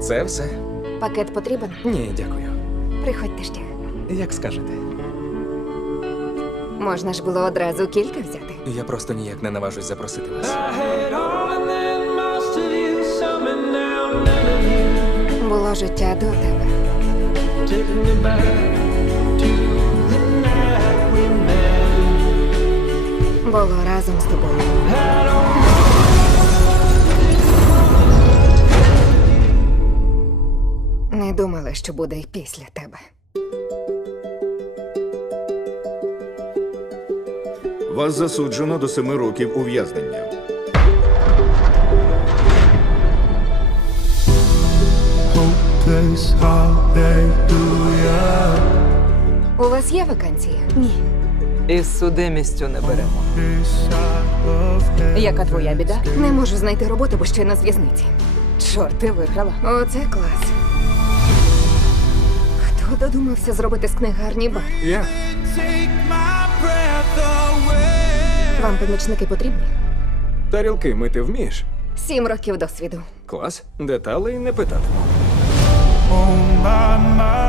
Це все. Пакет потрібен? Ні, дякую. Приходьте ще. Як скажете? Можна ж було одразу кілька взяти. Я просто ніяк не наважусь запросити вас. Було життя до тебе. Було разом з тобою. Не думала, що буде і після тебе. Вас засуджено до семи років ув'язнення. У вас є вакансія? Ні. Із судимістю не беремо. Яка твоя біда? Не можу знайти роботу, бо ще на зв'язниці. Чорт, ти виграла. Оце клас. Додумався зробити з книгарні бар. Я? Yeah. Вам помічники потрібні? Тарілки, мити вмієш? Сім років досвіду. Клас. Деталей не питати.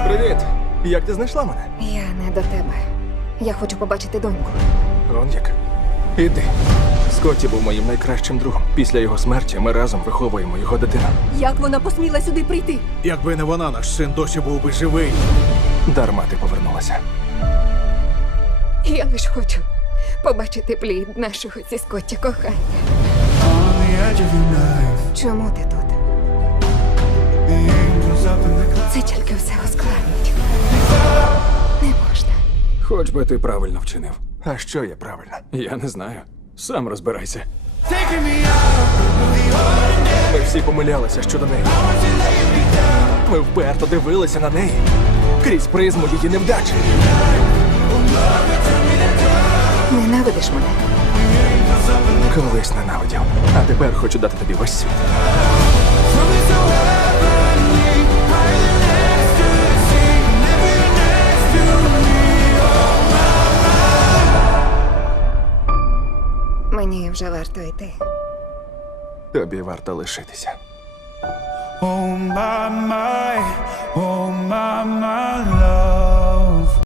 Привіт! Як ти знайшла мене? Я не до тебе. Я хочу побачити доньку. Іди. Скотті був моїм найкращим другом. Після його смерті ми разом виховуємо його дитину. Як вона посміла сюди прийти? Якби не вона, наш син досі був би живий, Дарма ти повернулася. Я лише хочу побачити плід нашого зі Скотті кохання. Чому ти тут? Це тільки все ускладнить. Не можна. Хоч би ти правильно вчинив. А що є правильно? Я не знаю. Сам розбирайся. Ми всі помилялися щодо неї. Ми вперто дивилися на неї крізь призму її невдачі. Ненавидиш мене? Колись ненавидів. А тепер хочу дати тобі весь світ. Мені nee, вже варто йти. Тобі варто лишитися. Oh, my, my.